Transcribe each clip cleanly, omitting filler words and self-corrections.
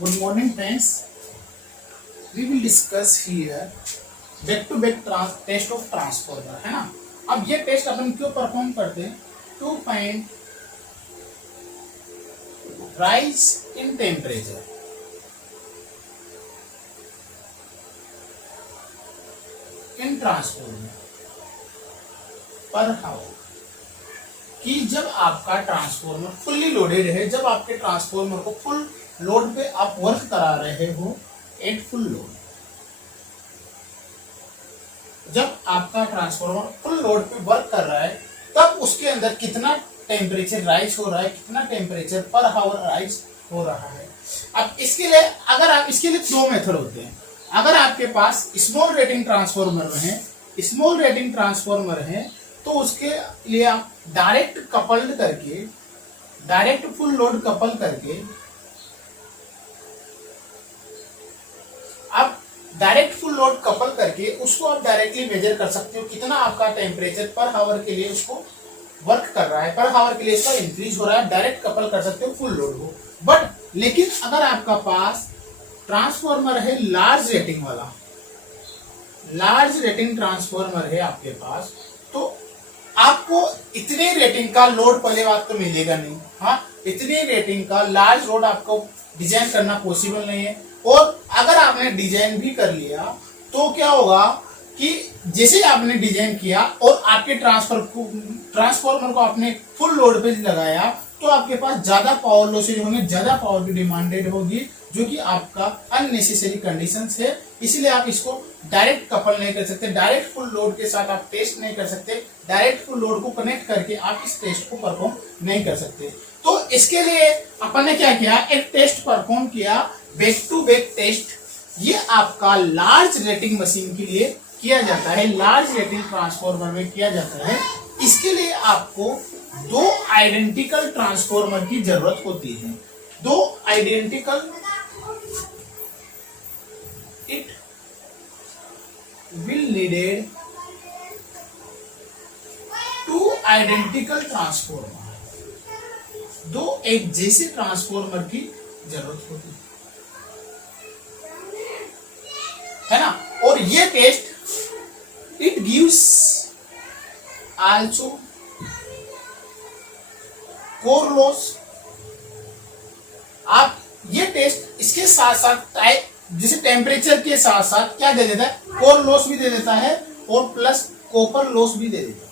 Good morning, friends. We will discuss here back to back test of transformer, है ना। अब ये test अपन क्यों परफॉर्म करते हैं? To find rise in temperature in transformer per hour, कि जब आपका ट्रांसफॉर्मर फुल्ली लोडेड है, जब आपके ट्रांसफॉर्मर को फुल लोड पे आप वर्क करा रहे हो एट फुल लोड, जब आपका ट्रांसफॉर्मर फुल लोड पे वर्क कर रहा है तब उसके अंदर कितना टेम्परेचर राइज हो रहा है, कितना टेम्परेचर पर हावर राइज हो रहा है। अब इसके लिए अगर आप इसके लिए दो मेथड होते हैं। अगर आपके पास स्मॉल रेटिंग ट्रांसफॉर्मर है, स्मॉल रेटिंग ट्रांसफॉर्मर है, तो उसके लिए आप डायरेक्ट कपल्ड करके, डायरेक्ट फुल लोड कपल करके आप डायरेक्ट फुल लोड कपल करके उसको आप डायरेक्टली मेजर कर सकते हो कितना आपका टेम्परेचर पर हावर के लिए उसको वर्क कर रहा है, पर हावर के लिए इसका इंक्रीज हो रहा है, डायरेक्ट कपल कर सकते हो फुल लोड हो। बट लेकिन अगर आपका पास ट्रांसफॉर्मर है लार्ज रेटिंग वाला, लार्ज रेटिंग ट्रांसफॉर्मर है आपके पास, तो आपको इतने रेटिंग का लोड पहले बात तो मिलेगा नहीं। हाँ, इतने रेटिंग का लार्ज लोड आपको डिजाइन करना पॉसिबल नहीं है। और अगर आपने डिजाइन भी कर लिया तो क्या होगा कि जैसे आपने डिजाइन किया और आपके ट्रांसफॉर्मर को आपने फुल लोड पे लगाया तो आपके पास ज्यादा पावर लॉसेज होंगे, ज्यादा पावर की डिमांडेड होगी, जो कि आपका अननेसेसरी कंडीशंस है। इसीलिए आप इसको डायरेक्ट कपल नहीं कर सकते, डायरेक्ट फुल लोड के साथ आप टेस्ट नहीं कर सकते, डायरेक्ट फुल लोड को कनेक्ट करके आप इस टेस्ट को परफॉर्म नहीं कर सकते। तो इसके लिए अपन ने क्या किया, एक टेस्ट परफॉर्म किया, बैक टू बैक टेस्ट। ये आपका लार्ज रेटिंग मशीन के लिए किया जाता है, लार्ज रेटिंग ट्रांसफॉर्मर में किया जाता है। इसके लिए आपको दो आइडेंटिकल ट्रांसफॉर्मर की जरूरत होती है, दो identical, it will needed two identical transformer, दो एक जैसे ट्रांसफॉर्मर की जरूरत होती है ना। और ये test it gives also core loss. आप ये टेस्ट इसके साथ साथ जैसे टेम्परेचर के साथ साथ क्या दे देता है, कोर लॉस भी दे देता है और प्लस कॉपर लॉस भी दे देता है।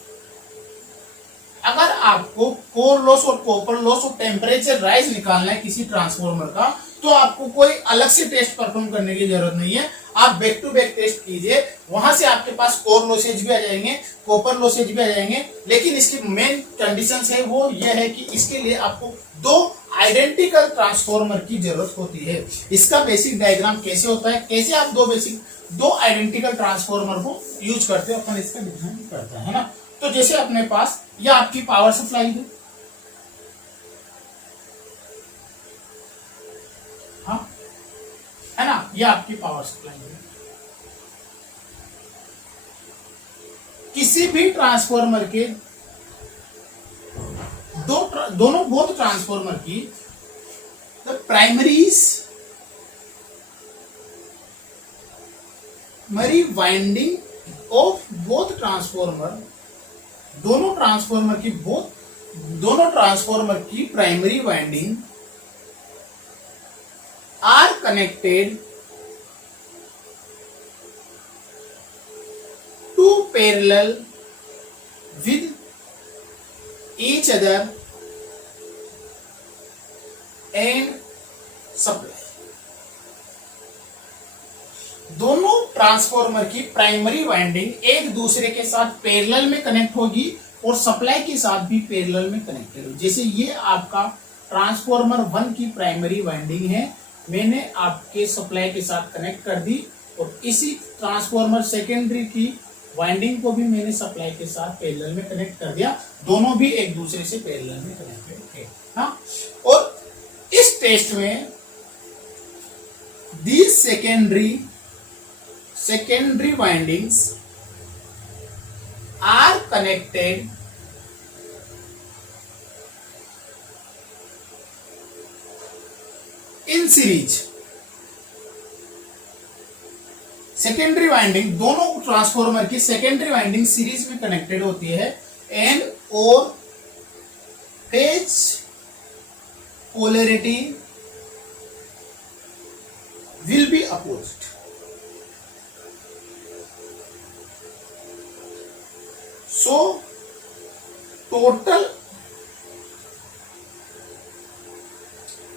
अगर आपको कोर लॉस और कॉपर लॉस और टेम्परेचर राइज निकालना है किसी ट्रांसफॉर्मर का, तो आपको कोई अलग से टेस्ट परफॉर्म करने की जरूरत नहीं है। आप बैक टू बैक टेस्ट कीजिए, वहां से आपके पास कोर लॉसेज भी आ जाएंगे, कॉपर लॉसेज भी आ जाएंगे। लेकिन इसकी मेन कंडीशंस है वो ये है कि इसके लिए आपको दो आइडेंटिकल ट्रांसफॉर्मर की जरूरत होती है। इसका बेसिक डायग्राम कैसे होता है, कैसे आप दो आइडेंटिकल ट्रांसफॉर्मर को यूज करते हो, अपन इसका डिजाइन करते हैं ना। तो जैसे अपने पास यह आपकी पावर सप्लाई है, हाँ है ना, यह आपकी पावर सप्लाई है। किसी भी ट्रांसफॉर्मर के बोथ ट्रांसफॉर्मर की द प्राइमरीज मरी वाइंडिंग ऑफ बोथ ट्रांसफॉर्मर, दोनों ट्रांसफॉर्मर की primary winding are connected to parallel with each other and supply. दोनों ट्रांसफॉर्मर की प्राइमरी वाइंडिंग एक दूसरे के साथ पैरेलल में कनेक्ट होगी और सप्लाई के साथ भी पैरेलल में कनेक्टेड होगी। जैसे ये आपका ट्रांसफॉर्मर 1 की प्राइमरी वाइंडिंग है, मैंने आपके सप्लाई के साथ कनेक्ट कर दी, और इसी ट्रांसफॉर्मर सेकेंडरी की वाइंडिंग को भी मैंने सप्लाई के साथ पैरेलल में कनेक्ट कर दिया, दोनों भी एक दूसरे से पैरेलल में कनेक्टेड है। हाँ, और इस टेस्ट में these secondary windings are connected in series। Secondary winding, दोनों ट्रांसफॉर्मर की सेकेंडरी वाइंडिंग सीरीज में कनेक्टेड होती है एंड और phase polarity will be opposite. So total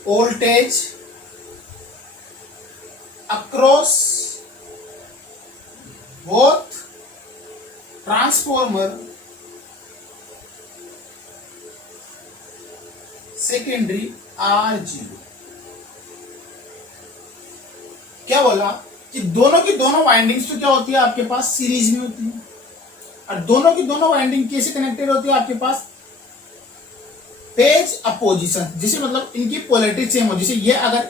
voltage across both transformer secondary are 0। क्या बोला कि दोनों की दोनों वाइंडिंग्स तो क्या होती है आपके पास सीरीज में होती है, और दोनों की दोनों वाइंडिंग कैसे कनेक्टेड होती है आपके पास पेज अपोजिशन, जिसे मतलब इनकी पोलैरिटी सेम हो, जैसे ये अगर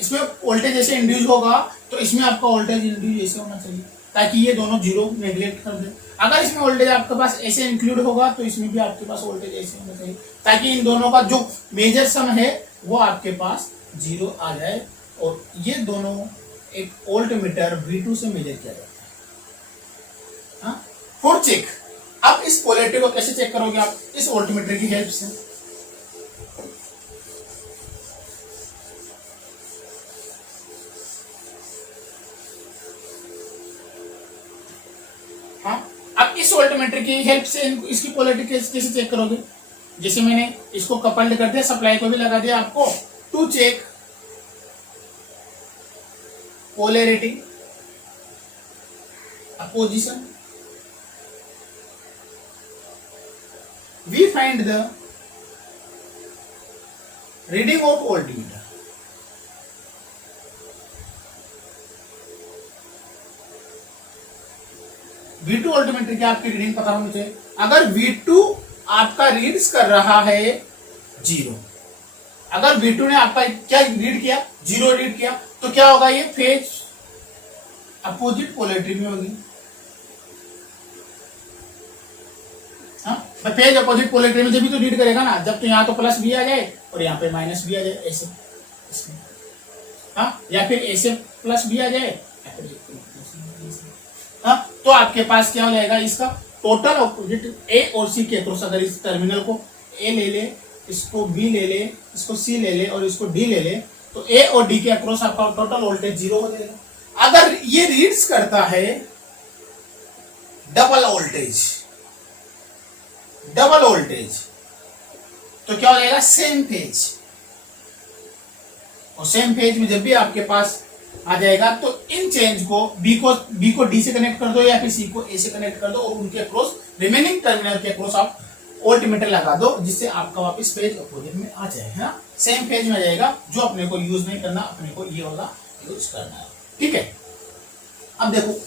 इसमें वोल्टेज ऐसे इंड्यूस होगा तो इसमें आपका वोल्टेज इंड्यूस ऐसे होना चाहिए ताकि ये दोनों जीरो नेग्लेक्ट कर दे। अगर इसमें वोल्टेज आपके पास ऐसे इंक्लूड होगा तो इसमें भी आपके पास वोल्टेज ऐसे होना चाहिए ताकि इन दोनों का जो मेजर सम है वो आपके पास जीरो आ जाए। और ये दोनों एक वोल्ट मीटर V2 से मेजर किया जाता है। फॉर चेक, अब इस पोलैरिटी को कैसे चेक करोगे आप? इस वोल्ट मीटर की हेल्प से। अब इस वोल्टमीटर की हेल्प से इसकी पोलैरिटी कैसे चेक करोगे? जैसे मैंने इसको कपल्ड कर दिया, सप्लाई को भी लगा दिया आपको, to check polarity opposition we find the reading of voltmeter. V2 voltmeter की आपकी रीडिंग पता होनी चाहिए। अगर V2 आपका रीड्स कर रहा है 0, अगर V2 ने आपका क्या रीड किया? 0 रीड किया, तो क्या होगा? ये फेज अपोजिट पोलैरिटी में होगी। फेज अपोजिट पोलैरिटी में जब भी तो रीड करेगा ना, जब तो यहाँ तो प्लस भी आ जाए और यहाँ पे माइनस भी आ जाए ऐसे, या फिर ऐसे प्लस भी आ जाए, तो आपके पास क्या हो जाएगा? इसका टोटल ऑपोजिट ए और सी के अक्रॉस, अगर इस टर्मिनल को ए ले ले, इसको बी ले ले, इसको सी ले ले और इसको डी ले ले, तो ए और डी के अक्रॉस आपका टोटल वोल्टेज 0 हो जाएगा। अगर ये रीड्स करता है डबल वोल्टेज, तो क्या हो जाएगा? Same phase. और सेम फेज में जब भी आपके पास आ जाएगा तो इन चेंज को बी को डी से कनेक्ट कर दो या फिर सी को ए से कनेक्ट कर दो और उनके अक्रॉस रिमेनिंग टर्मिनल के अक्रॉस आप वोल्टमीटर लगा दो, जिससे आपका वापस फेज अपोजिट में आ जाए, है ना? सेम फेज में आ जाएगा। जो अपने को यूज नहीं करना, अपने को ये वाला यूज करना है। ठीक है, अब देखो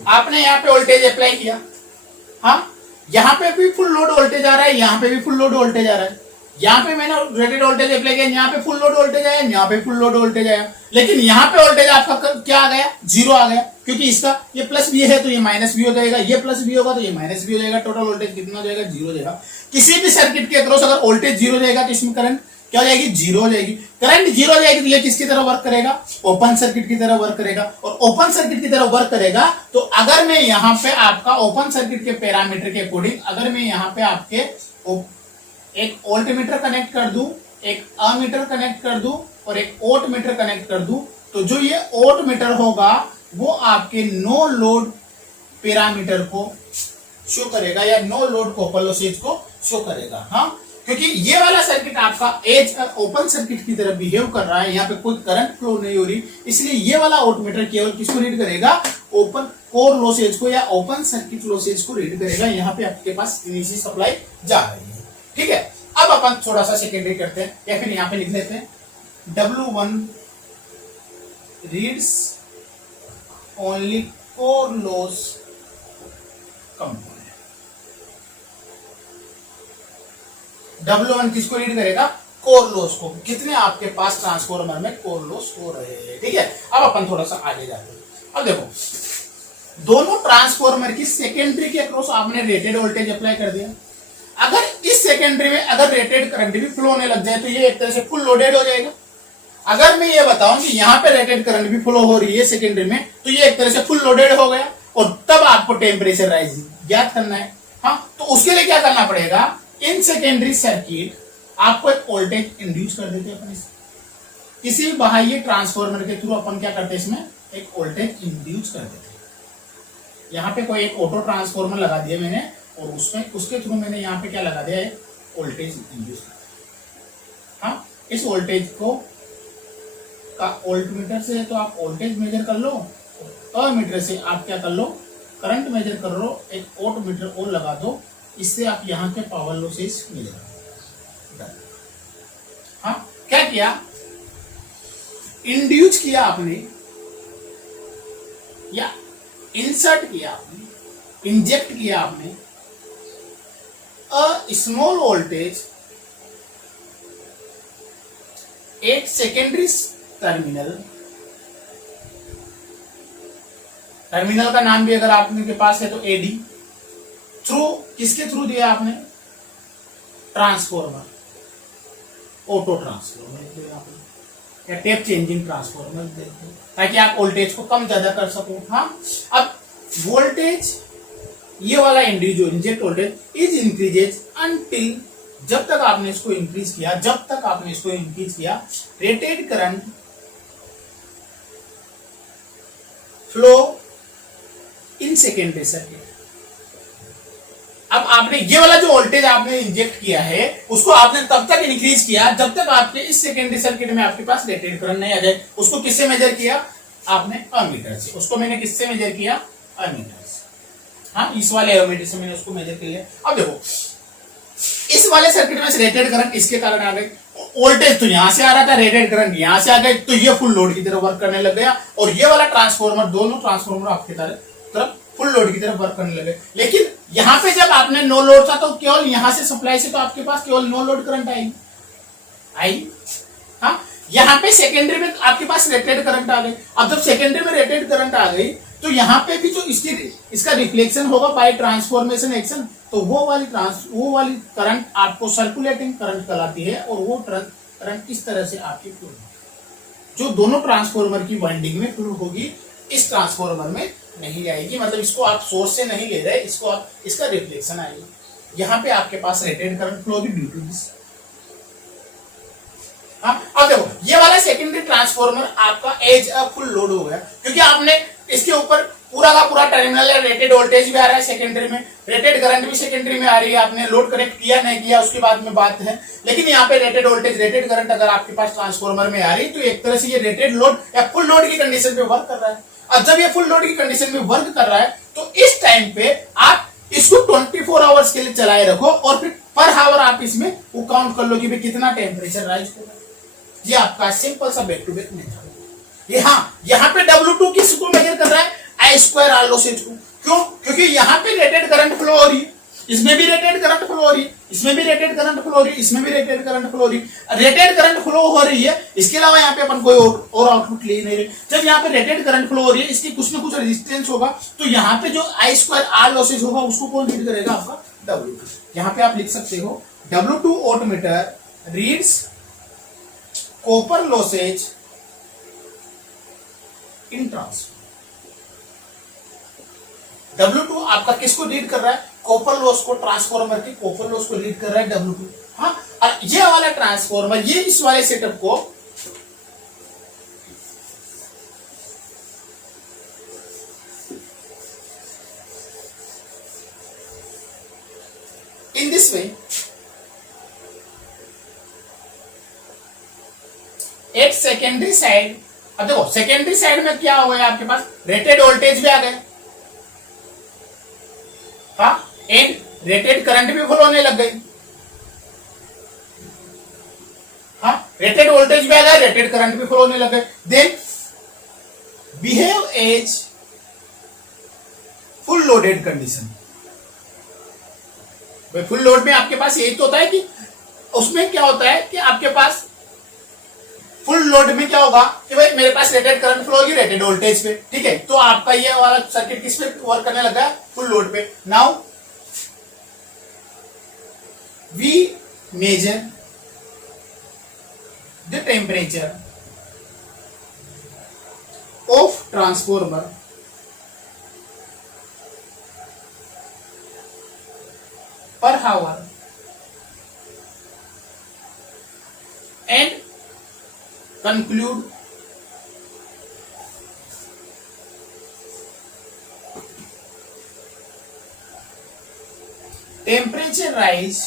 आपने यहाँ पे वोल्टेज अप्लाई किया, यहाँ पे भी फुल लोड वोल्टेज आ रहा है, यहाँ पे भी फुल लोड वोल्टेज आ रहा है। यहाँ पे मैंने रेटेड वोल्टेज अप्लाई किया, यहाँ पे फुल लोड वोल्टेज आया, यहाँ पे फुल लोड वोल्टेज आया, लेकिन यहाँ पे वोल्टेज आपका क्या आ गया? 0 आ गया, क्योंकि इसका ये प्लस भी है तो ये माइनस भी हो जाएगा, ये प्लस भी होगा तो ये माइनस भी हो जाएगा। टोटल वोल्टेज कितना हो जाएगा? 0 हो जाएगा। किसी भी सर्किट के अक्रॉस अगर वोल्टेज 0 हो जाएगा तो इसमें करंट क्या हो जाएगी? 0 हो जाएगी। करंट 0 हो जाएगी तो ये किसकी तरह वर्क करेगा? ओपन सर्किट की तरह वर्क करेगा। और ओपन सर्किट की तरह वर्क करेगा तो अगर मैं यहाँ पे आपका ओपन सर्किट के पैरामीटर के अकॉर्डिंग, अगर मैं यहाँ पे आपके एक वोल्टमीटर कनेक्ट कर दूं, एक अमीटर कनेक्ट कर दूं और एक वोट मीटर कनेक्ट कर दूं, तो जो ये वोट मीटर होगा वो आपके नो लोड पैरामीटर को शो करेगा या नो लोड कॉपर लॉसेज को शो करेगा। क्योंकि ये वाला सर्किट आपका एज ओपन सर्किट की तरह बिहेव कर रहा है, यहाँ पे कोई करंट फ्लो नहीं हो रही, इसलिए ये वाला वोल्टमीटर केवल किसको रीड करेगा? ओपन कोर लॉसेज को या ओपन सर्किट लॉसेज को रीड करेगा। यहाँ पे आपके पास डीसी सप्लाई जा रही है। ठीक है, अब अपन थोड़ा सा सेकेंडरी करते हैं या फिर यहाँ पे लिख लेते हैं W1 reads only core loss component. W1 किसको रीड करेगा? कोर लॉस को। कितने आपके पास ट्रांसफॉर्मर में कोर लॉस हो रहे हैं। ठीक है, अब अपन थोड़ा सा आगे जाते हैं। अब देखो दोनों ट्रांसफॉर्मर की सेकेंडरी के अक्रॉस आपने रेटेड वोल्टेज अप्लाई कर दिया। अगर इस सेकेंडरी में अगर रेटेड करंट भी फ्लो होने लग जाए तो ये एक तरह से फुल लोडेड हो जाएगा। अगर मैं ये बताऊं कि यहाँ पे रेटेड करंट भी फ्लो हो रही है सेकेंडरी में, तो ये एक तरह से फुल लोडेड हो गया, और तब आपको टेम्परेचर राइज ज्ञात करना है। हाँ, तो उसके लिए क्या करना पड़ेगा, इन सेकेंडरी सर्किट आपको एक वोल्टेज इंड्यूस कर देते हैं। किसी बाह्य ट्रांसफॉर्मर के थ्रू अपन क्या करते हैं, इसमें एक वोल्टेज इंड्यूस कर देते हैं। यहाँ पे कोई एक ऑटो ट्रांसफॉर्मर लगा दिया मैंने, और उसमें उसके थ्रू मैंने यहाँ पे क्या लगा दिया, एक वोल्टेज इंड्यूस कर दिया। हाँ, इस वोल्टेज को का वोल्टमीटर से तो आप वोल्टेज मेजर कर लो, मीटर से आप क्या कर लो, करंट मेजर कर लो, एक वोट मीटर और लगा दो, इससे आप यहाँ पे पावर लॉसेस मिलेगा। हाँ, क्या किया, इंड्यूस किया आपने या इंसर्ट किया आपने, इंजेक्ट किया आपने a small voltage at secondary terminal. Terminal का नाम भी अगर आपके के पास है तो एडी, थ्रू किसके थ्रू दिया आपने, ट्रांसफॉर्मर, ऑटो ट्रांसफॉर्मर आपने या टेप चेंजिंग ट्रांसफॉर्मर देते, ताकि आप वोल्टेज को कम ज्यादा कर सको। हाँ, अब वोल्टेज ये वाला induce inject voltage is increases until, जब तक आपने इसको इंक्रीज किया, जब तक आपने इसको इंक्रीज किया, rated current flow in secondary circuit. अब आपने ये वाला जो वोल्टेज आपने इंजेक्ट किया है उसको आपने तब तक इंक्रीज किया जब तक आपके इस सेकेंडरी सर्किट में आपके पास रेटेड करंट नहीं आ जाए। उसको किससे मेजर किया आपने, अमीटर से। उसको मैंने किससे मेजर किया, अमीटर से। हाँ, इस वाले अमीटर से मैंने उसको मेजर कर लिया। अब देखो, इस वाले सर्किट में रेटेड करंट इसके कारण आ गई, वोल्टेज तो यहां से आ रहा था, रेटेड करंट यहां से आ गए, तो ये फुल लोड की तरफ वर्क करने लग गया, और ये वाला ट्रांसफॉर्मर, दोनों ट्रांसफॉर्मर आपकी तरफ फुल लोड की तरफ वर्क करने लगे। लेकिन यहाँ पे जब आपने नो लोड था तो केवल यहां से सप्लाई से तो आपके पास केवल नो लोड करंट आई। हाँ, यहाँ पे सेकेंडरी में आपके पास रेटेड करंट आ गई। अब जब सेकेंडरी में रेटेड करंट आ गई तो यहाँ पे भी जो इसका रिफ्लेक्शन होगा बाय ट्रांसफॉर्मेशन एक्शन, तो वो वाली करंट आपको सर्कुलेटिंग करंट कहलाती है, और वो करंट किस तरह से आपकी फ्लो जो दोनों ट्रांसफॉर्मर की वाइंडिंग में फ्लो होगी, इस ट्रांसफॉर्मर में नहीं आएगी। मतलब इसको आप सोर्स से नहीं ले रहे, इसको आप इसका रिफ्लेक्शन आएगा। यहाँ पे आपके पास रेटेड करंट फ्लो भी ड्यू टू दिस। हाँ, अब देखो, ये वाला सेकेंडरी ट्रांसफॉर्मर आपका एज अ फुल लोड हो गया, क्योंकि आपने इसके ऊपर पूरा का पूरा टर्मिनल है, रेटेड वोल्टेज भी आ रहा है सेकेंडरी में, रेटेड करंट भी सेकेंडरी में आ रही है। आपने लोड कनेक्ट किया नहीं किया उसके बाद में बात है, लेकिन यहाँ पे रेटेड वोल्टेज, रेटेड करंट अगर आपके पास ट्रांसफॉर्मर में आ रही तो एक तरह से ये रेटेड लोड या फुल लोड की कंडीशन पे वर्क कर रहा है। अब जब ये फुल लोड की कंडीशन में वर्क कर रहा है तो इस टाइम पे आप इसको 24 आवर्स के लिए चलाए रखो, और फिर पर हावर आप इसमें वो काउंट कर लो कि भाई कितना टेम्परेचर राइज होगा। ये आपका सिंपल सा बैक टू बैक मेथड। ये हाँ, यहाँ पे W2 किसको मेजर कर रहा है, I स्क्वायर आर लॉसेज को। क्यों, क्योंकि यहाँ पे रेटेड करंट फ्लो हो रही है, इसमें भी रेटेड करंट फ्लो हो रही है, इसमें भी रेटेड करंट फ्लो हो रही है, इसमें भी रेटेड करंट फ्लो हो रही है। रेटेड करंट फ्लो हो रही है, इसके अलावा यहाँ पे अपन कोई और आउटपुट ले नहीं रहे। जब यहाँ पे रेटेड करंट फ्लो हो रही है, इसकी कुछ ना कुछ रेजिस्टेंस होगा, तो यहाँ पे जो I स्क्वायर आर लॉसेज होगा उसको कौन रीड करेगा, आपका W2। यहाँ पे आप लिख सकते हो W2 voltmeter reads copper losses in transformer. W2 आपका किसको रीड कर रहा है, कॉपर लॉस को, ट्रांसफॉर्मर के कॉपर लॉस को रीड कर रहा है W2। हाँ, और ये वाला ट्रांसफॉर्मर, ये इस वाले सेटअप को इन दिस वे एक सेकेंडरी साइड। अब देखो, सेकेंडरी साइड में क्या हो गया, आपके पास रेटेड वोल्टेज भी आ गए, हाँ, एंड रेटेड करंट भी फ्लो होने लग गई। हाँ, रेटेड वोल्टेज भी आ गया, रेटेड करंट भी फ्लो होने लग गए। Then behave as full loaded condition. Full load में आपके पास यही तो होता है कि उसमें क्या होता है कि आपके पास फुल लोड में क्या होगा कि भाई मेरे पास रेटेड करंट फ्लो होगी रेटेड वोल्टेज पे, ठीक है। तो आपका ये वाला सर्किट किस पे वर्क करने लगा है, फुल लोड पे। Now we measure the temperature of transformer per hour and conclude temperature rise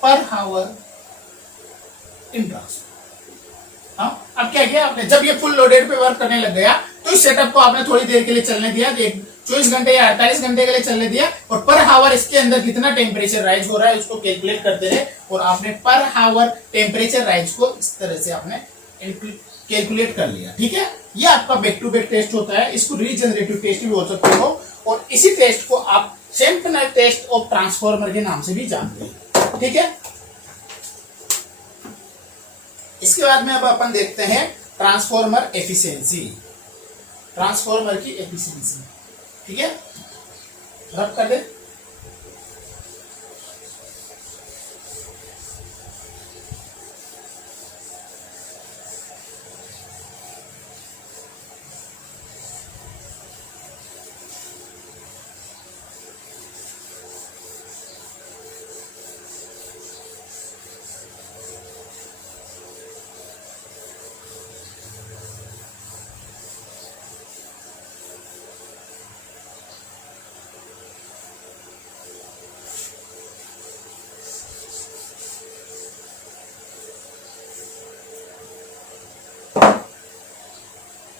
per hour in transformer. हाँ, अब क्या किया आपने, जब ये फुल लोडेड पे वर्क करने लग गया तो इस सेटअप को आपने थोड़ी देर के लिए चलने दिया, 24 घंटे या 48 घंटे के लिए चलने दिया, और पर हावर इसके अंदर कितना टेम्परेचर राइज हो रहा है उसको कैलकुलेट करते रहे, और आपने पर हावर टेम्परेचर राइज को इस तरह से आपने कैलकुलेट कर लिया, ठीक है। ये आपका बैक टू बैक टेस्ट होता है, इसको रीजनरेटिव टेस्ट भी बोल सकते हो, और इसी टेस्ट को आप सैंपल टेस्ट ऑफ ट्रांसफॉर्मर के नाम से भी जानते हैं, ठीक है। इसके बाद में अब अपन देखते हैं ट्रांसफॉर्मर एफिशिएंसी, ट्रांसफॉर्मर की एफिशिएंसी, ठीक है। रब कर दे।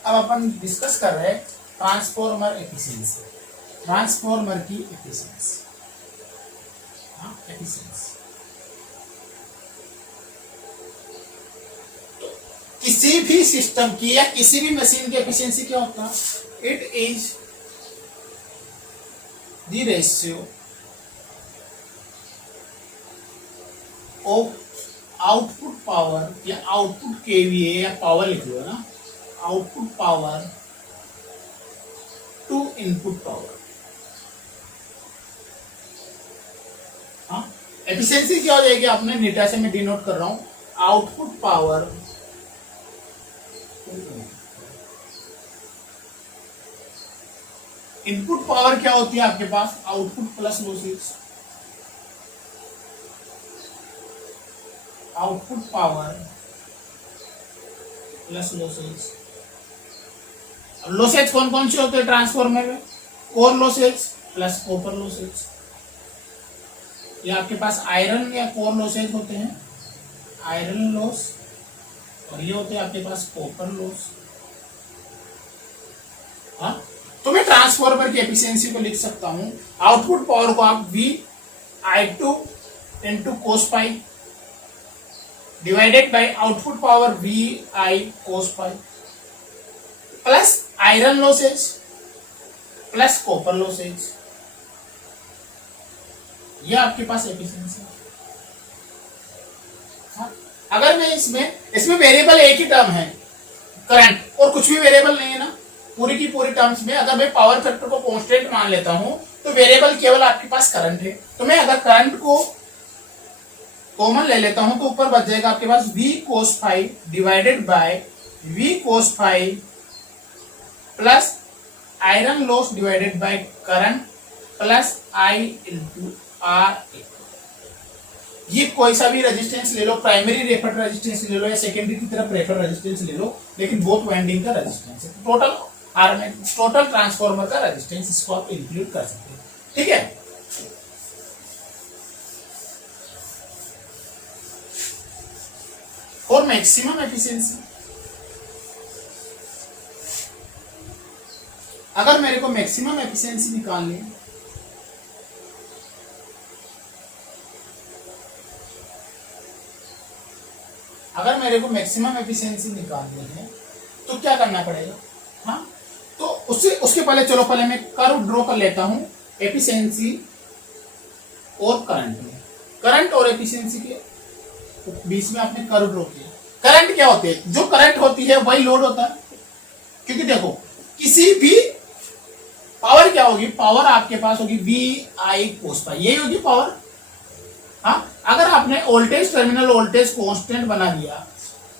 अब अपन डिस्कस कर रहे हैं ट्रांसफॉर्मर एफिशिएंसी, ट्रांसफॉर्मर की एफिशिएंसी, एफिशिएंसी। तो किसी भी सिस्टम की या किसी भी मशीन की एफिशिएंसी क्या होता है, it is the ratio of output power या आउटपुट केवीए या पावर लिख लो ना, output power to input power. हाँ, एफिशिएंसी क्या हो जाएगी, आपने नीटा से मैं डिनोट कर रहा हूं, आउटपुट पावर इनपुट पावर क्या होती है आपके पास, output plus losses, output power plus losses. Losses कौन कौन से होते हैं ट्रांसफॉर्मर में, core losses plus copper losses. ये आपके पास आयरन या कोर लॉसेज होते हैं, आयरन लॉस, और ये होते हैं आपके पास कॉपर लॉस। हाँ, तो मैं ट्रांसफॉर्मर की एफिशिएंसी को लिख सकता हूं, आउटपुट पावर को आप V/2 into cos pi divided by output power VI cos pi plus iron losses plus copper losses. ये आपके पास एफिशिएंसी। हाँ, अगर मैं इसमें वेरिएबल एक ही टर्म है करंट, और कुछ भी वेरिएबल नहीं है ना, पूरी की पूरी टर्म्स में अगर मैं पावर फैक्टर को कांस्टेंट मान लेता हूं तो वेरिएबल केवल आपके पास करंट है। तो मैं अगर करंट को कॉमन ले लेता हूं तो ऊपर बच जाएगा आपके पास V cos phi divided by V cos phi plus iron loss divided by current plus I into R। ये कोई सा भी रेजिस्टेंस ले लो, प्राइमरी रेफर रेजिस्टेंस ले लो या सेकेंडरी की तरफ रेफर रेजिस्टेंस ले लो, लेकिन बोथ वाइंडिंग का रेजिस्टेंस है। टोटल ट्रांसफॉर्मर का रेजिस्टेंस इसको आप इंक्लूड कर सकते हैं, ठीक है। और मैक्सिमम एफिशिएंसी, अगर मेरे को मैक्सिमम एफिशिएंसी निकालनी है, अगर मेरे को मैक्सिमम एफिशिएंसी निकालनी है तो क्या करना पड़ेगा। हाँ, तो उसके पहले मैं कर्व ड्रॉ कर लेता हूं एफिशिएंसी और करंट में, करंट और एफिशिएंसी के तो बीच में आपने कर्व ड्रॉ किया। करंट क्या होती है, जो करंट होती है वही लोड होता है, क्योंकि देखो किसी भी पावर क्या होगी, पावर आपके पास होगी वी आई कोस पाई, यही होगी पावर। हाँ, अगर आपने वोल्टेज टर्मिनल वोल्टेज कांस्टेंट बना दिया,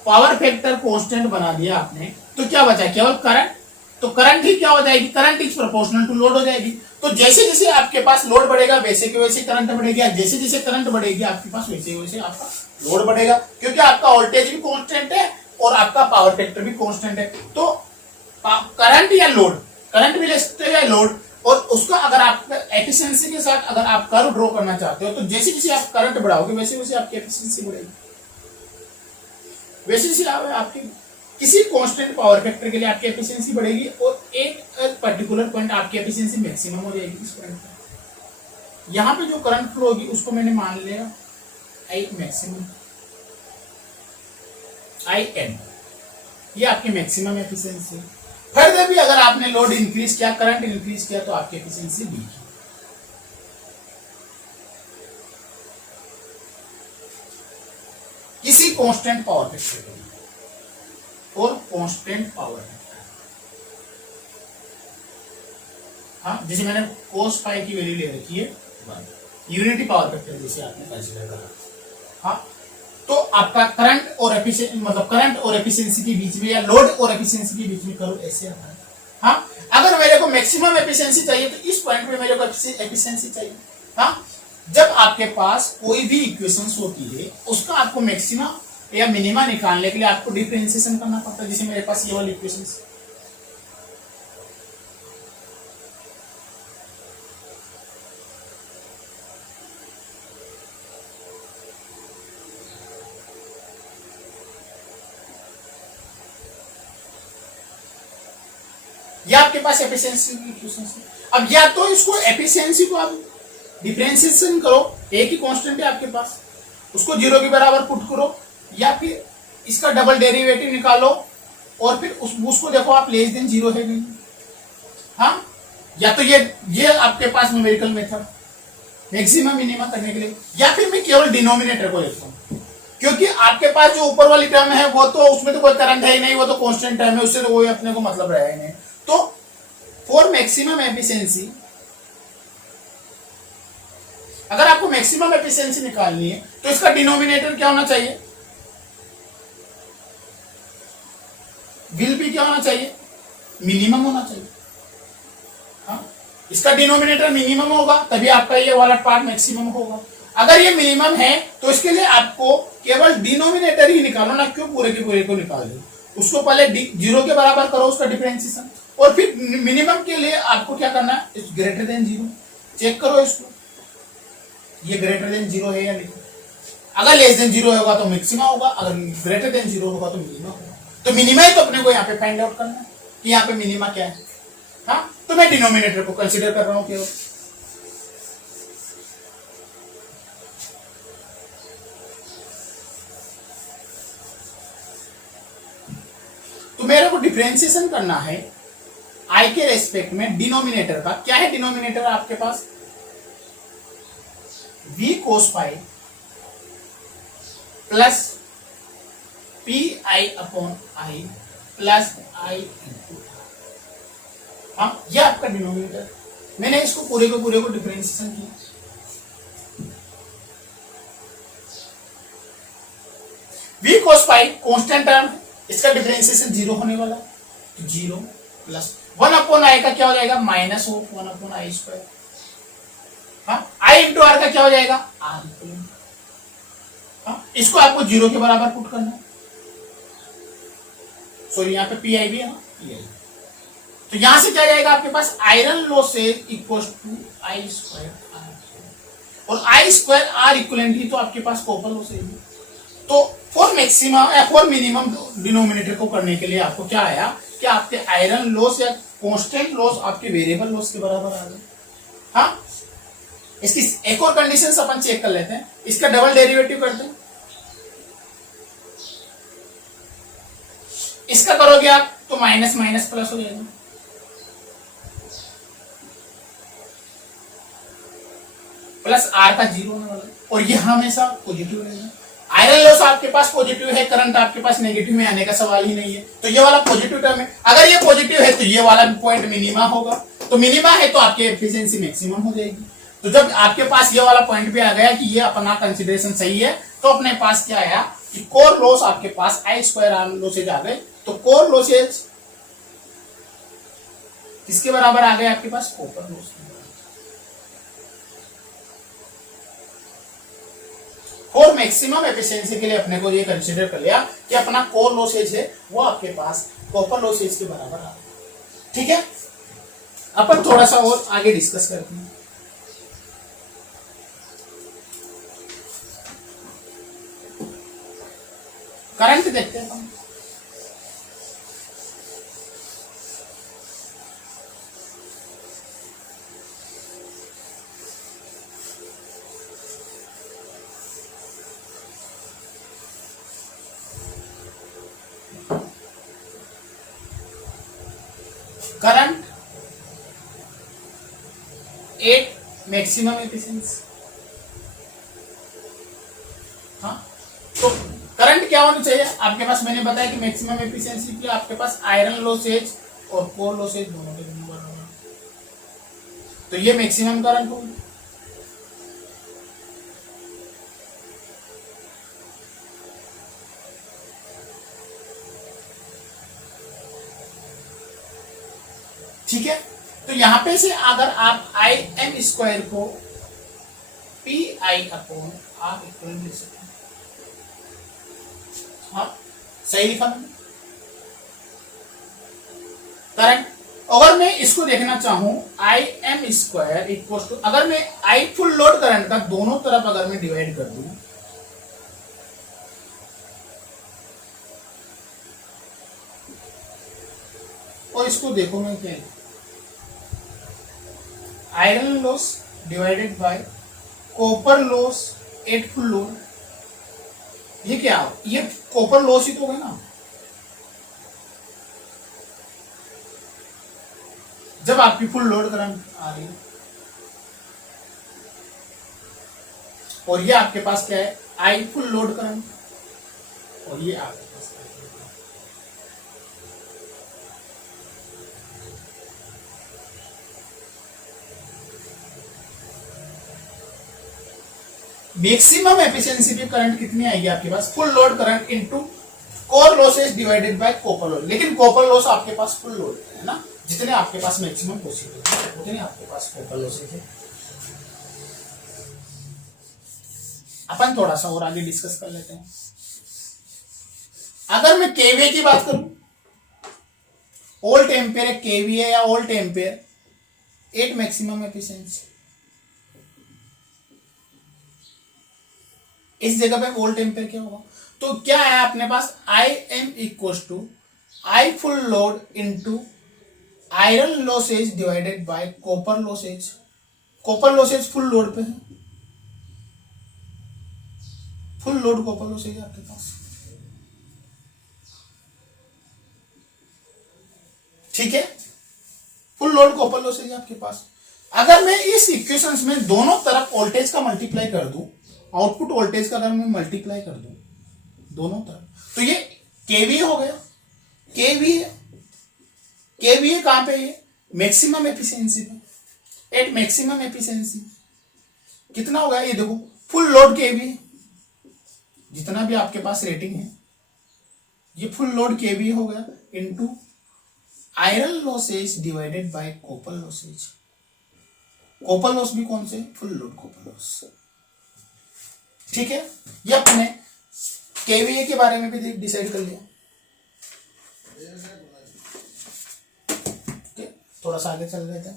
पावर फैक्टर कांस्टेंट बना दिया आपने, तो क्या बचा, केवल करंट। तो करंट ही क्या हो जाएगी, current is proportional to load हो जाएगी। तो जैसे जैसे आपके पास लोड बढ़ेगा वैसे के वैसे करंट बढ़ेगा, जैसे जैसे करंट बढ़ेगी आपके पास वैसे वैसे आपका लोड बढ़ेगा, क्योंकि आपका वोल्टेज भी कांस्टेंट है और आपका पावर फैक्टर भी कांस्टेंट है। तो करंट या लोड, करंट भी ले सकते हैं लोड, और उसका अगर आप एफिशिएंसी के साथ अगर आप कर्व ड्रॉ करना चाहते हो, तो जैसे जैसे आप करंट बढ़ाओगे वैसे वैसे आपकी एफिशिएंसी बढ़ेगी, वैसे वैसे आपकी किसी कांस्टेंट पावर फैक्टर के लिए आपकी एफिशिएंसी बढ़ेगी, और एक पर्टिकुलर पॉइंट आपकी एफिशिएंसी मैक्सिमम हो जाएगी इस पॉइंट पर। यहां पे जो करंट फ्लो होगी उसको मैंने मान लिया आई मैक्सिमम, आई एन, ये आपकी मैक्सिमम एफिशिएंसी। फर्दर भी अगर आपने लोड इंक्रीज किया, करंट इंक्रीज किया, तो आपकी एफिशिएंसी वीक है। किसी कांस्टेंट पावर फैक्टर के लिए और कांस्टेंट पावर फैक्टर, हाँ, जैसे मैंने कोस पाई की वैल्यू ले रखी है 1, यूनिटी पावर फैक्टर जैसे आपने कंसीडर करा। हाँ, तो आपका करंट और एफिशिएंसी, मतलब करंट और एफिशिएंसी के बीच में या लोड और एफिशिएंसी के बीच में कर्व ऐसे आता है। हाँ, अगर मेरे को मैक्सिमम एफिशिएंसी चाहिए तो इस पॉइंट पे मेरे को एफिशिएंसी चाहिए। हाँ, जब आपके पास कोई भी इक्वेशंस होती है उसका आपको मैक्सिमम या मिनिमा निकालने के लिए आपको डिफरेंशिएशन करना पड़ता है, जैसे मेरे पास ये वाली इक्वेशंस। या आपके पास एफिशिएंसी की इक्वेशंस है। अब या तो इसको एफिशिएंसी को आप डिफरेंशिएशन करो, एक ही कांस्टेंट है आपके पास, उसको 0 के बराबर पुट करो, या फिर इसका डबल डेरिवेटिव निकालो और फिर उसको देखो आप लेस देन 0 है नहीं। हाँ, या तो ये आपके पास न्यूमेरिकल मेथड मैक्सिमम मिनिमा करने के लिए, या फिर मैं केवल डिनोमिनेटर को लेता हूँ, क्योंकि आपके पास जो ऊपर वाली टर्म है वो तो उसमें तो कोई करंट है ही नहीं, वो तो कांस्टेंट टर्म है, उससे तो कोई अपने को मतलब रहा ही नहीं। तो फॉर मैक्सिमम एफिशिएंसी, अगर आपको मैक्सिमम एफिशिएंसी निकालनी है तो इसका डिनोमिनेटर क्या होना चाहिए, विल भी क्या होना चाहिए, मिनिमम होना चाहिए। हाँ, इसका डिनोमिनेटर मिनिमम होगा तभी आपका ये वाला पार्ट मैक्सिमम होगा। अगर ये मिनिमम है तो इसके लिए आपको केवल डिनोमिनेटर ही निकालो ना, क्यों पूरे के पूरे को निकाल दो, उसको पहले 0 के बराबर करो उसका डिफरेंशिएशन, और फिर मिनिमम के लिए आपको क्या करना है, ग्रेटर देन 0 चेक करो इसको, ये ग्रेटर देन 0 है या नहीं। अगर लेस देन 0 होगा तो मैक्सिमम होगा, अगर ग्रेटर देन 0 होगा तो मिनिमम होगा। तो मिनिमा ही तो अपने को यहाँ पे फाइंड आउट करना है कि यहाँ पे मिनिमा क्या है। हाँ, तो मैं डिनोमिनेटर को कंसीडर कर रहा हूँ केवल। तो मेरे को डिफरेंशिएशन करना है आई के रेस्पेक्ट में डिनोमिनेटर का। क्या है डिनोमिनेटर आपके पास, v cos pi plus P I upon I plus I into, हाँ, यह आपका डिनोमिनेटर। मैंने इसको पूरे को डिफरेंशिएशन किया। v cos पाई कांस्टेंट टर्म है, इसका डिफरेंशिएशन 0 होने वाला, तो 0 प्लस 1 अपॉन आई का क्या हो जाएगा, माइनस 1 अपॉन आई स्क्वायर। हाँ, आई इंटू आर का क्या हो जाएगा, आर इक्वलेंट। हाँ, इसको आपको 0 के बराबर पुट करना है। सॉरी, यहाँ पे पी आई भी है ना, पी आई। तो यहां से क्या जाएगा आपके पास, iron loss equal to I square R, और आई स्क्वायर आर इक्वलेंट ही तो आपके पास कॉपर लॉस है। तो फॉर मैक्सिमम या फॉर मिनिमम डिनोमिनेटर को करने के लिए आपको क्या आया कि आपके आयरन लॉस या कांस्टेंट लॉस आपके वेरिएबल लॉस के बराबर आ गए। हाँ, इसकी एक और कंडीशन अपन चेक कर लेते हैं, इसका डबल डेरिवेटिव करते हैं। इसका करोगे आप तो माइनस माइनस प्लस हो जाएगा, प्लस आर का 0 होने वाला है, और ये हमेशा पॉजिटिव रहेगा। आयरन लॉस आपके पास पॉजिटिव है, करंट आपके पास नेगेटिव में आने का सवाल ही नहीं है, तो ये वाला पॉजिटिव टर्म है। अगर ये पॉजिटिव है तो ये वाला पॉइंट मिनिमा होगा, तो मिनिमा है तो आपकी एफिशिएंसी मैक्सिमम हो जाएगी। तो जब आपके पास ये वाला पॉइंट भी आ गया कि ये अपना कंसिडरेशन सही है, तो अपने पास क्या आया कि कोर लॉस आपके पास आई स्क्वायर आर्म लॉसेज आ गए। तो कोर लॉसेज किसके बराबर आ गए आपके पास? Copper loss. For maximum efficiency के लिए अपने को ये कंसीडर कर लिया कि अपना कोर लॉसेज है वो आपके पास कॉपर लॉसेज के बराबर आ गया। ठीक है, अपन थोड़ा सा और आगे डिस्कस करते हैं। करंट देखते हैं हम। Current 8 maximum efficiency. हाँ, तो करंट क्या होना चाहिए आपके पास? मैंने बताया कि मैक्सिमम एफिशिएंसी के लिए आपके पास आयरन लॉसेज और कोर लॉसेज दोनों के दोनों बराबर, तो ये मैक्सिमम करंट होगा। ठीक है, तो यहां पे से अगर आप आई एम स्क्वायर को P I upon R equal लिख सकते हैं। हाँ, सही लिखा मैंने। करंट अगर मैं इसको देखना चाहूं I M square equal to, अगर मैं आई फुल लोड करंट का दोनों तरफ अगर मैं डिवाइड कर दूं, और इसको देखो मैं क्या, iron loss divided by copper loss at full load, ये क्या हो? ये कॉपर लॉस ही तो होगा ना। जब आपकी फुल लोड करंट आ रही है, और ये आपके पास क्या है? आई फुल लोड करंट, और ये आपके पास मैक्सिमम एफिशिएंसी भी करंट कितनी आएगी आपके पास? Full load current into core losses divided by copper loss. लेकिन कॉपर लॉस आपके पास फुल लोड है ना, जितने आपके पास मैक्सिमम पॉसिबल है उतने आपके पास कॉपर लॉसेज है। अपन थोड़ा सा और आगे डिस्कस कर लेते हैं। अगर मैं केवीए की बात करूं, ओल्ट एम्पेयर केवीए या ओल्ट एम्पेयर 8 मैक्सिमम एफिशिएंसी, इस जगह पे वोल्ट एम्पेयर क्या होगा? तो क्या है अपने पास? I M equal to I full load into iron losses divided by copper losses. Copper losses full load पे है, फुल लोड कॉपर लॉसेज आपके पास। ठीक है, फुल लोड कॉपर लॉसेज आपके पास। अगर मैं इस इक्वेशंस में दोनों तरफ वोल्टेज का मल्टीप्लाई कर दूं, आउटपुट वोल्टेज का अगर मैं मल्टीप्लाई कर दूं दोनों तरफ, तो ये केवीए हो गया। केवीए केवीए कहां पे है? मैक्सिमम एफिशिएंसी पे। एट मैक्सिमम एफिशिएंसी कितना हो गया? ये देखो, फुल लोड केवीए, जितना भी आपके पास रेटिंग है ये फुल लोड केवीए हो गया, into iron losses divided by copper losses. Copper loss भी कौन से? Full load copper loss. ठीक है, ये अपने केवीए के बारे में भी डिसाइड कर लिया। थोड़ा सा आगे चल रहे थे।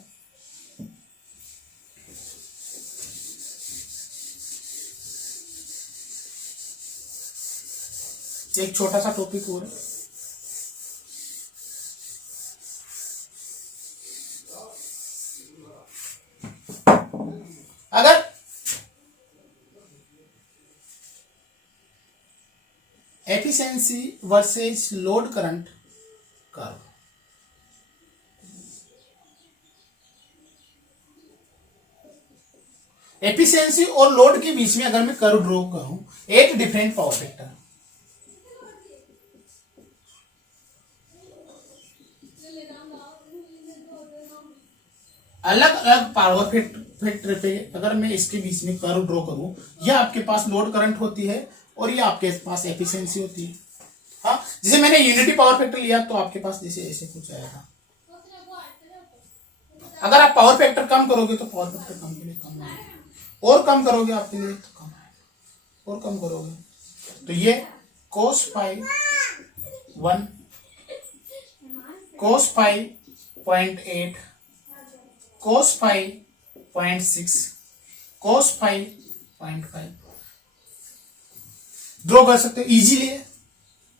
एक छोटा सा टॉपिक और है, अगर efficiency versus load current curve, efficiency और लोड के बीच में अगर मैं कर्व ड्रॉ करूं, 8 डिफरेंट पावर फैक्टर, अलग अलग पावर फैक्टर पे अगर मैं इसके बीच में कर्व ड्रॉ करूं, यह आपके पास लोड करंट होती है और ये आपके पास एफिशिएंसी होती है। हाँ, जैसे मैंने यूनिटी पावर फैक्टर लिया तो आपके पास जैसे ऐसे कुछ आएगा। अगर आप पावर फैक्टर कम करोगे तो पावर फैक्टर कम के लिए कम आएगा, और कम करोगे आपके लिए तो कम आएगा, और कम करोगे तो ये cos five 1, cos 5.8, cos 5.6, cos 5.5 draw कर सकते हो इजीली।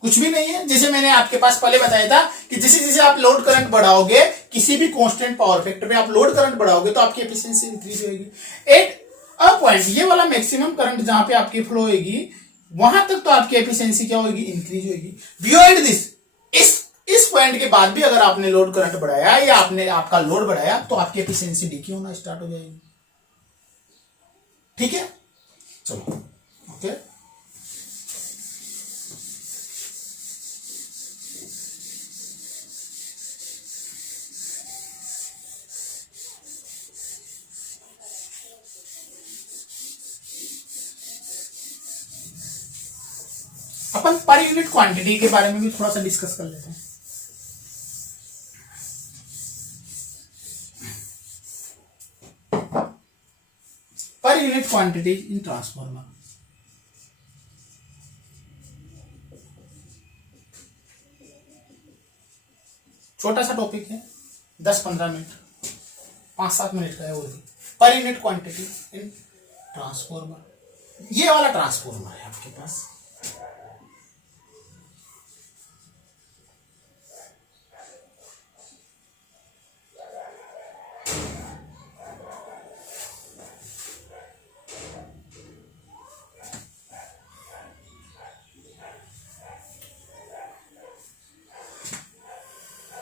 कुछ भी नहीं है, जैसे मैंने आपके पास पहले बताया था कि जैसे जैसे आप लोड करंट बढ़ाओगे, किसी भी कांस्टेंट पावर फैक्टर में आप लोड करंट बढ़ाओगे तो आपकी एफिशिएंसी इंक्रीज होगी। एट अ पॉइंट, ये वाला मैक्सिमम करंट जहां पे आपकी फ्लो होगी वहां तक तो आपकी एफिशिएंसी क्या होगी, इंक्रीज होगी। बियॉन्ड दिस, इस पॉइंट के बाद भी अगर आपने लोड करंट बढ़ाया या आपने आपका लोड बढ़ाया तो आपकी एफिशिएंसी डिक्री होना स्टार्ट हो जाएगी। ठीक है, चलो ओके। अपन पर यूनिट क्वांटिटी के बारे में भी थोड़ा सा डिस्कस कर लेते हैं। Per unit quantity in transformer, छोटा सा टॉपिक है, 10-15 मिनट, 5-7 मिनट का है वो भी। Per unit quantity in transformer, ये वाला ट्रांसफार्मर है आपके पास,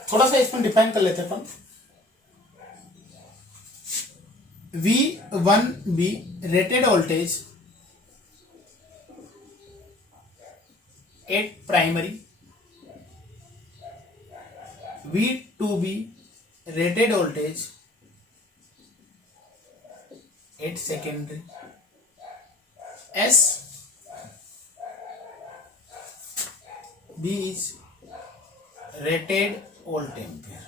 थोड़ा सा इसमें डिफाइन कर लेते हैं अपन। V1B rated voltage at primary, V2B rated voltage at secondary, SB is rated volt ampere.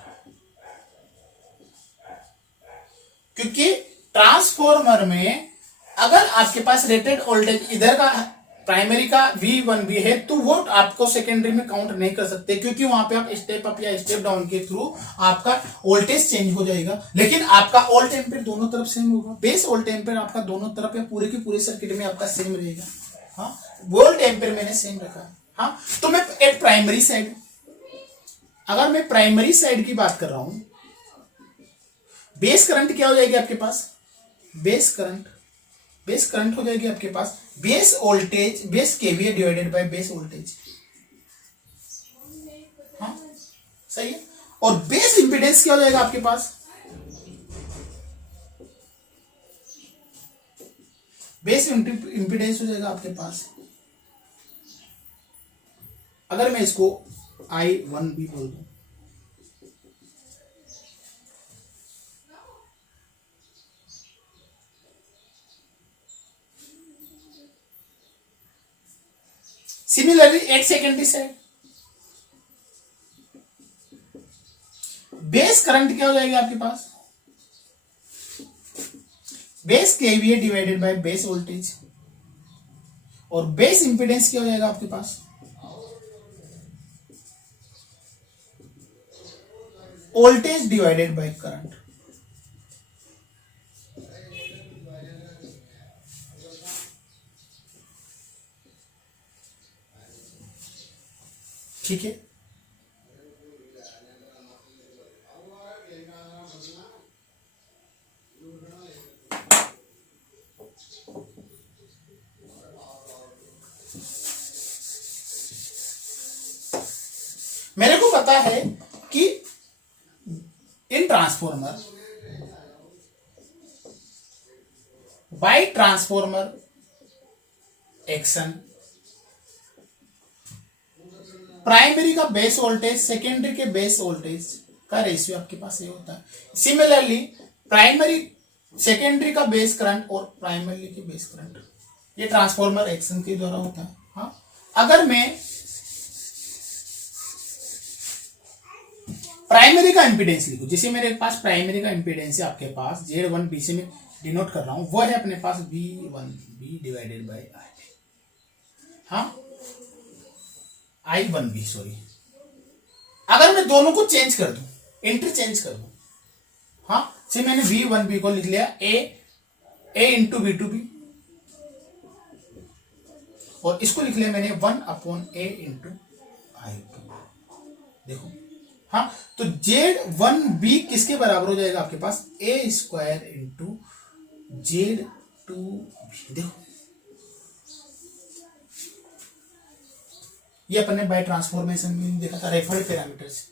क्योंकि ट्रांसफॉर्मर में अगर आपके पास रेटेड वोल्टेज इधर का प्राइमरी का V1B है तो वो आपको सेकेंडरी में काउंट नहीं कर सकते, क्योंकि वहां पे आप स्टेप अप या स्टेप डाउन के थ्रू आपका वोल्टेज चेंज हो जाएगा। लेकिन आपका वोल्ट एम्पियर दोनों तरफ सेम होगा, बेस वोल्ट एम्पियर आपका दोनों तरफ या पूरे के पूरे सर्किट में आपका सेम रहेगा। हाँ, वोल्ट एम्पियर मैंने सेम रखा है। हाँ, तो मैं एट प्राइमरी साइड, अगर मैं प्राइमरी साइड की बात कर रहा हूं, बेस करंट क्या हो जाएगी आपके पास, बेस करंट हो जाएगी आपके पास base voltage, base KVA divided by base voltage. हाँ, सही है। और बेस इंपीडेंस क्या हो जाएगा आपके पास, बेस इंपीडेंस हो जाएगा आपके पास, अगर मैं इसको I1 भी बोल दूं, similarly 8 secondary side, base current क्या हो जाएगी आपके पास, base KVA divided by base voltage, और बेस इंपीडेंस क्या हो जाएगा आपके पास, वोल्टेज डिवाइडेड बाय करंट। ठीक है, मेरे को पता है कि in transformer by transformer action primary का बेस वोल्टेज सेकेंडरी के बेस वोल्टेज का रेशियो आपके पास ये होता है। सिमिलरली प्राइमरी सेकेंडरी का बेस करंट और प्राइमरी की बेस करंट ये ट्रांसफॉर्मर एक्शन के द्वारा होता है। हाँ, अगर मैं प्राइमरी का इंपीडेंस लिखूं, जैसे मेरे पास प्राइमरी का इंपीडेंस है आपके पास Z1B से मैं डिनोट कर रहा हूं, वो है अपने पास V1B डिवाइडेड बाय I। हाँ, I1B सॉरी। अगर मैं दोनों को चेंज कर दूं, इंटरचेंज कर दूं, हाँ, से मैंने V1B को लिख लिया A इंटू V2B और इसको लिख लिया मैंने 1/A इंटू I2। देखो, हाँ, तो Z1B किसके बराबर हो जाएगा आपके पास A² इंटू Z2B। देखो, ये अपने बाय ट्रांसफॉर्मेशन में देखा था रेफर्ड पैरामीटर से।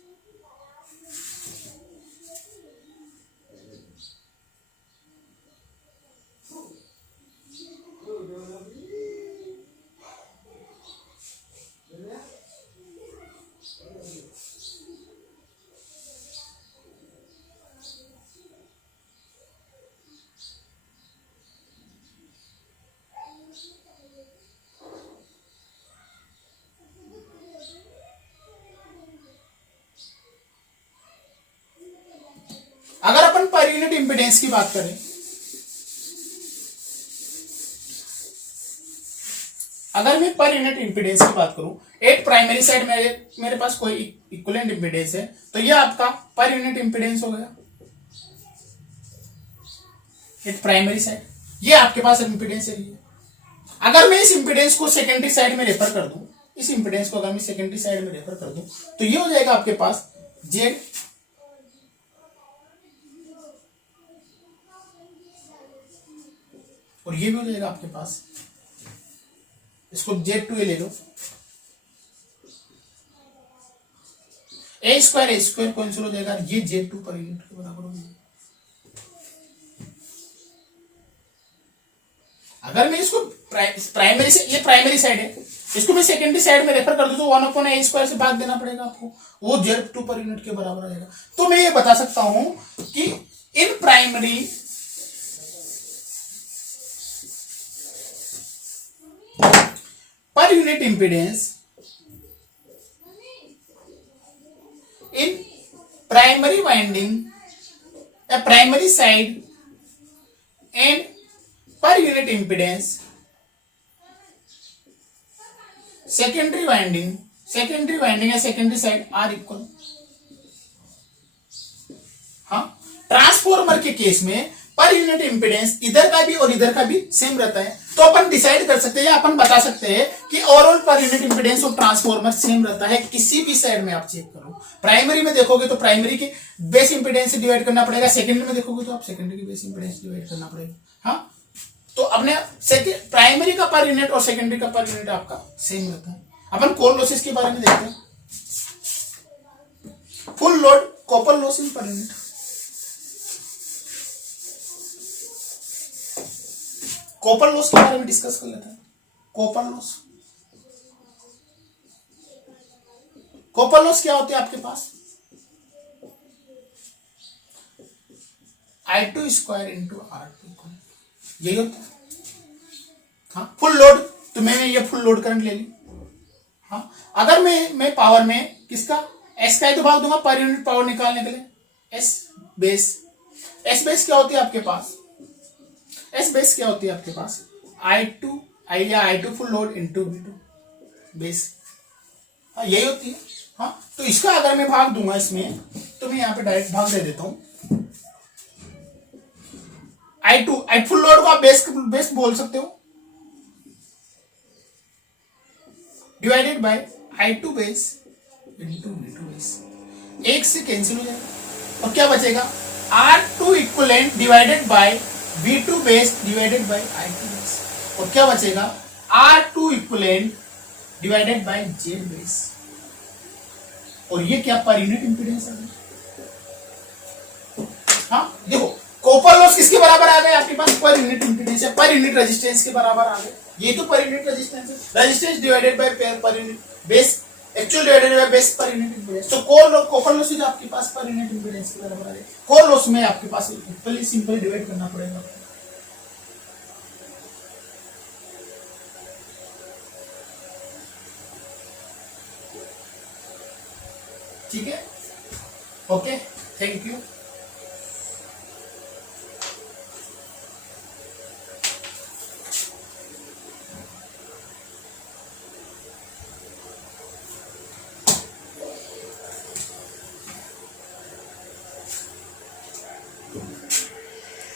अगर अपन पर यूनिट इंपीडेंस की बात करें, अगर मैं पर यूनिट इंपीडेंस की बात करूं, एक प्राइमरी साइड मेरे पास कोई इक्विवेलेंट इंपीडेंस है, तो यह आपका पर यूनिट इंपीडेंस हो गया। एक प्राइमरी साइड ये आपके पास इंपीडेंस है। अगर मैं इस इंपीडेंस को सेकेंडरी साइड में रेफर कर दूं, इस इंपीडेंस को अगर मैं सेकेंडरी साइड में रेफर कर दूं, तो ये हो जाएगा आपके पास Z और ये भी हो जाएगा आपके पास, इसको Z2A ले लो, A² कैंसिल हो जाएगा, ये Z2 पर यूनिट के बराबर हो जाएगा। अगर मैं इसको प्राइमरी से, ये प्राइमरी साइड है, इसको मैं सेकेंडरी साइड में रेफर कर दूं तो 1/A² से भाग देना पड़ेगा आपको, वो Z2 पर यूनिट के बराबर आ जाएगा। तो मैं ये बता सकता हूं कि in primary per unit impedance in primary winding या primary side and per unit impedance secondary winding या सेकेंडरी साइड आर इक्वल। हाँ, ट्रांसफॉर्मर के केस में पर यूनिट इंपीडेंस इधर का भी और इधर का भी सेम रहता है, तो अपन डिसाइड कर सकते हैं या अपन बता सकते हैं कि ओवरऑल पर unit impedance of transformer same रहता है। किसी भी साइड में आप चेक करो, प्राइमरी में देखोगे तो प्राइमरी की बेस इंपीडेंस से डिवाइड करना पड़ेगा, सेकेंडरी में देखोगे तो आप सेकेंडरी की बेस इंपीडेंस डिवाइड करना पड़ेगा। हाँ, तो अपने प्राइमरी का पर यूनिट और सेकेंडरी का पर यूनिट आपका सेम रहता है। अपन कोर लॉसेस के बारे में देखते हैं। Full load copper loss in per unit, copper loss के बारे में डिस्कस कर लेते हैं। कॉपर लॉस क्या होती है आपके पास I2² इंटू R2, यही होता है। हाँ, फुल लोड, तो मैंने ये फुल लोड करंट ले ली। हाँ, अगर मैं पावर में किसका S का ही तो भाग दूंगा पर यूनिट पावर निकालने के लिए, S बेस क्या होती है आपके पास, S बेस क्या होती है आपके पास I2 full load into V2 base, हाँ यही होती है। हाँ, तो इसका अगर मैं भाग दूंगा इसमें, तो मैं यहाँ पे डायरेक्ट भाग दे देता हूं। I फुल लोड को आप बेस बोल सकते हो, divided by I2 base into V2 base, एक से कैंसिल हो जाएगा और क्या बचेगा R2 equivalent divided by V2 base divided by I2 base, और क्या बचेगा R2 equivalent divided by Z base, और ये क्या पर यूनिट इंपीडेंस है। हाँ, देखो कॉपर लॉस किसके बराबर आ गए आपके पास, पर यूनिट इंपीडेंस है, पर यूनिट रेजिस्टेंस के बराबर आ गए। ये तो पर यूनिट रेजिस्टेंस है, resistance divided by per unit base, actual divided by base पर यूनिट इंपीडेंस। तो कॉपर लॉस जो आपके पास पर यूनिट इंपीडेंस के बराबर आ गए। कोर लॉस में आपके पास सिंपली डिवाइड करना पड़ेगा। ठीक है, ओके, थैंक यू।